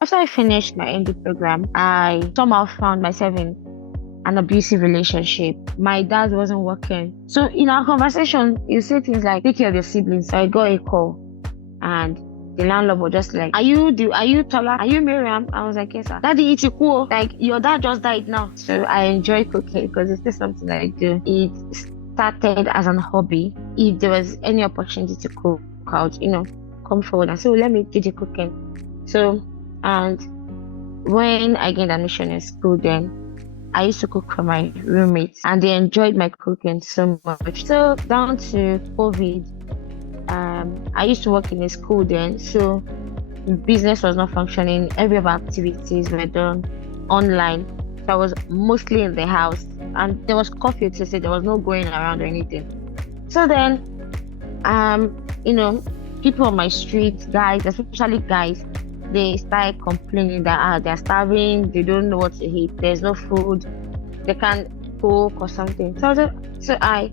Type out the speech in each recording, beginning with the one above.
After I finished my ND program, I somehow found myself in an abusive relationship. My dad wasn't working. So in our conversation, you say things like, take care of your siblings. So I got a call and the landlord was just like, are you Tola? Are you Miriam? I was like, yes, sir. Daddy, it's cool. Like, your dad just died now. So I enjoy cooking because it's just something that I do. It started as an hobby. If there was any opportunity to cook out, come forward and say, oh, let me do the cooking. So, and when I gained admission in school, then I used to cook for my roommates and they enjoyed my cooking so much. So down to COVID, I used to work in a school then, so business was not functioning. Every of our activities were done online. So I was mostly in the house and there was curfew to say there was no going around or anything. So then, people on my street, guys, especially guys, they started complaining that they're starving, they don't know what to eat, there's no food, they can't cook or something. So I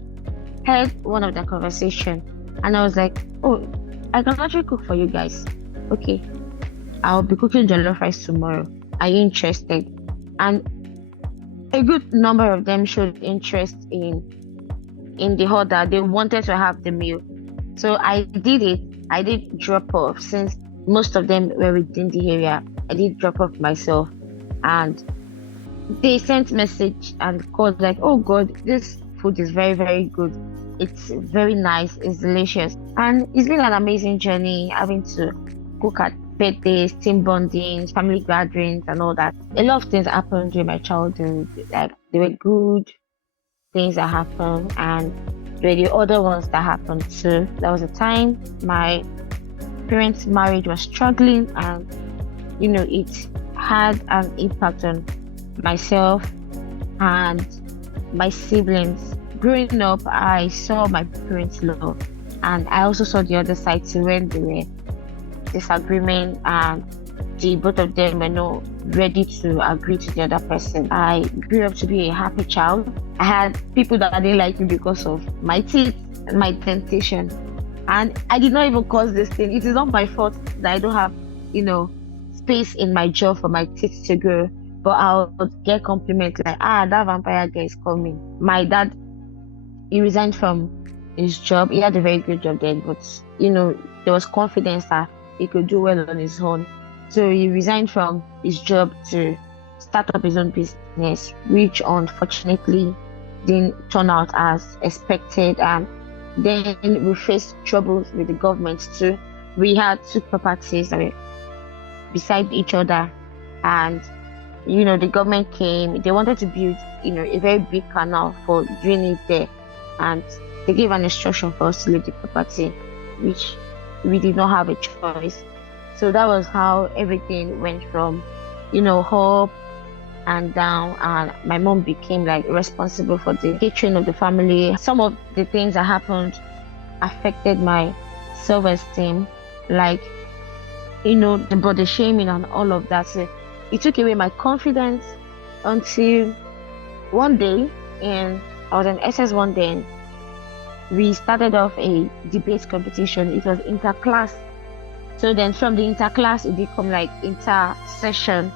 heard one of their conversation and I was like, oh, I can actually cook for you guys. Okay, I'll be cooking jollof rice tomorrow. Are you interested? And a good number of them showed interest in the order. They wanted to have the meal. So I did it. I did drop off since most of them were within the area. I did drop off myself and they sent message and called like, oh God, this food is very, very good. It's very nice, it's delicious. And it's been an amazing journey having to cook at birthdays, team bondings, family gatherings, and all that. A lot of things happened during my childhood. Like they were good things that happened, and there were the other ones that happened too. There was a time my parents' marriage was struggling, and it had an impact on myself and my siblings. Growing up, I saw my parents' love, and I also saw the other side too when they were disagreement and the both of them were not ready to agree to the other person. I grew up to be a happy child. I had people that didn't like me because of my teeth and my temptation. And I did not even cause this thing. It is not my fault that I don't have, space in my jaw for my teeth to grow. But I'll get compliments like, that vampire guy is coming. My dad, he resigned from his job. He had a very good job then, but there was confidence that he could do well on his own. So he resigned from his job to start up his own business, which unfortunately didn't turn out as expected. And then we faced troubles with the government too. We had two properties that were beside each other, and the government came. They wanted to build, a very big canal for doing it there, and they gave an instruction for us to leave the property, which we did not have a choice. So that was how everything went from, up and down. And my mom became like responsible for the catering of the family. Some of the things that happened affected my self-esteem, like, the body shaming and all of that. So it took away my confidence until one day, and I was in SS one day, and we started off a debate competition. It was inter-class. So then from the inter-class, it became like inter-session.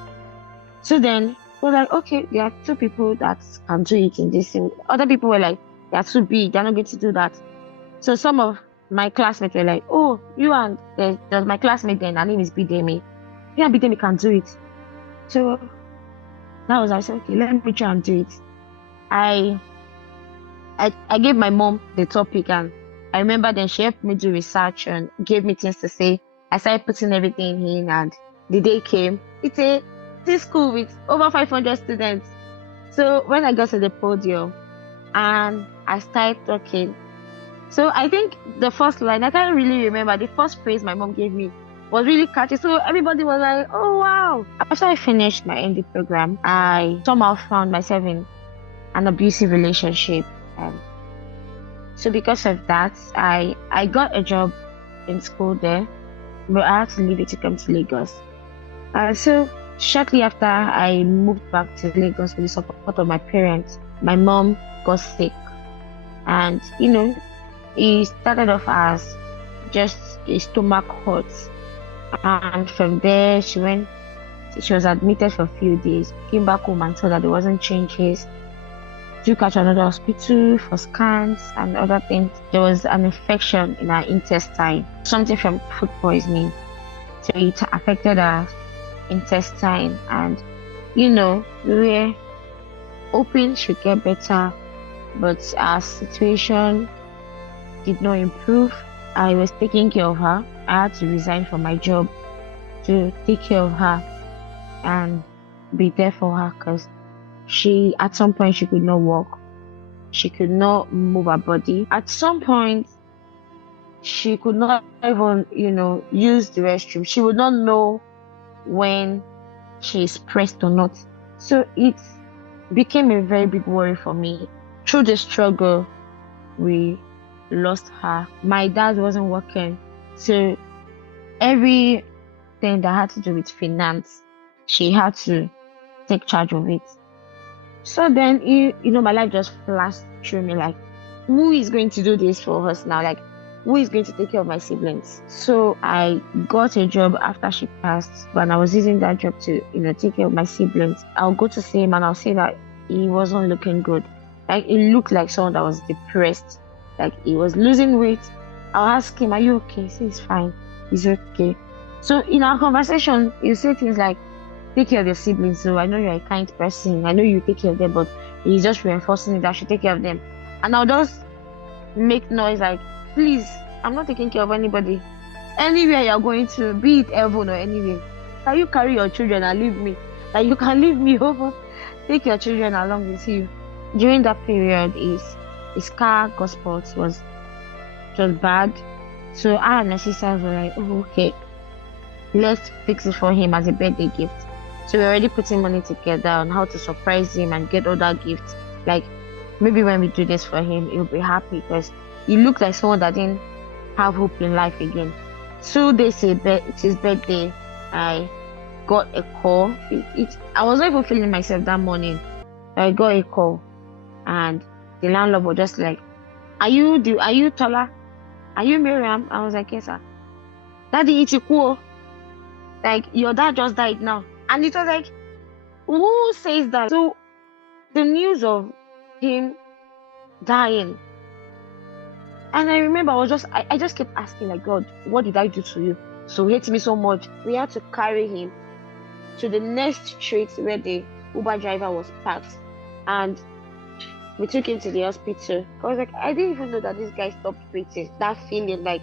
So then we're like, okay, there are two people that can do it in this thing. Other people were like, they are too big, they're not going to do that. So some of my classmates were like, oh, you and there's my classmate then, her name is Bidemi. You and Bidemi can do it. So that was, I said, okay, let me try and do it. I gave my mom the topic, and I remember then she helped me do research and gave me things to say. I started putting everything in, and the day came. It's a school with over 500 students. So when I got to the podium and I started talking, so I think the first line, I can't really remember, the first phrase my mom gave me was really catchy. So everybody was like, oh wow. After I finished my ND program, I somehow found myself in an abusive relationship. So because of that, I got a job in school there, but I had to leave it to come to Lagos. So shortly after I moved back to Lagos with the support of my parents, my mom got sick. And it started off as just a stomach hurt. And from there she went She was admitted for a few days, came back home and saw that there wasn't changes. Took her to another hospital for scans and other things. There was an infection in her intestine, something from food poisoning. So it affected her intestine, and we were hoping she'd get better, but our situation did not improve. I was taking care of her. I had to resign from my job to take care of her and be there for her because at some point, she could not walk. She could not move her body. At some point, she could not even, use the restroom. She would not know when she is pressed or not. So it became a very big worry for me. Through the struggle, we lost her. My dad wasn't working. So everything that had to do with finance, she had to take charge of it. So then, my life just flashed through me like, who is going to do this for us now? Like, who is going to take care of my siblings? So I got a job after she passed, but I was using that job to, take care of my siblings. I'll go to see him and I'll say that he wasn't looking good. Like, it looked like someone that was depressed. Like, he was losing weight. I'll ask him, are you okay? He says, he's fine. He's okay. So in our conversation, you say things like, take care of your siblings. So I know you're a kind person. I know you take care of them, but he's just reinforcing it that I should take care of them. And I'll just make noise like, please, I'm not taking care of anybody. Anywhere you're going to, be it heaven or anywhere, can you carry your children and leave me? Like, you can leave me over. Take your children along with you. During that period, his car got spots, was bad. So I and my sisters were like, oh, okay, let's fix it for him as a birthday gift. So we're already putting money together on how to surprise him and get other gifts. Like, maybe when we do this for him, he'll be happy because he looked like someone that didn't have hope in life again. So they say it's his birthday. I got a call. I was not even feeling myself that morning. I got a call, and the landlord was just like, "Are you Tola? Are you Miriam?" I was like, "Yes, sir." Daddy, it's cool. Like, your dad just died now. And it was like, who says that? So the news of him dying. And I remember I just kept asking, like, God, what did I do to you? So he hates me so much. We had to carry him to the next street where the Uber driver was parked. And we took him to the hospital. I was like, I didn't even know that this guy stopped breathing. That feeling like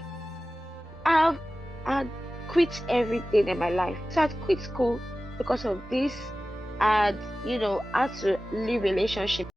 I had quit everything in my life. So I'd quit school because of this. And had to leave relationship